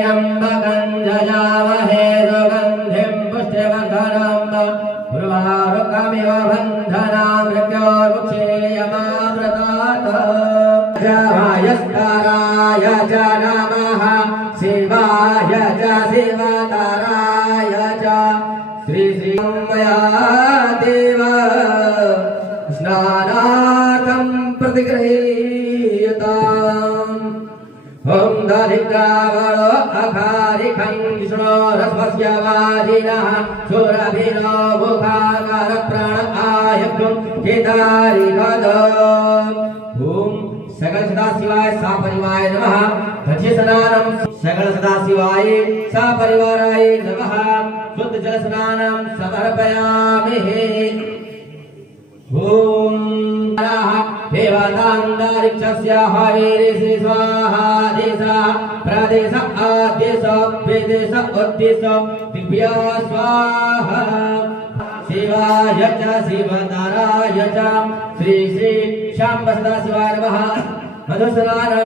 त्र्यम्बकं जजामहे सुगन्धिं पुष्टिवर्धनम् उर्वारुकमिव बन्धनां मृत्योर्मुक्षेयमामृतात् शिवाय च नमः शिवाय च शिवतराय च श्री मया देव स्नानार्थं प्रतिगृह्यताम् ओम दलिग्रावलो अकारिखं विष्णोरस्मस्य वाजिनः सुरभिनो मुखाकार प्राण आयज्ञं केदारिकद ओम सकल सदाशिवाय सपरिवाराय नमः धज्य स्नानं सकल सदाशिवाय सपरिवाराय नमः शुद्ध जल स्नानं समर्पयामि ओम देवतान्तरिक्षस्य हविरिषि स्वाहा देश प्रदेश आदेश विदेश उद्देश दिव्य स्वाहा शिवाय च शिवतराय च श्री श्री शाम्ब सदाशिवाय नमः मधुस्नान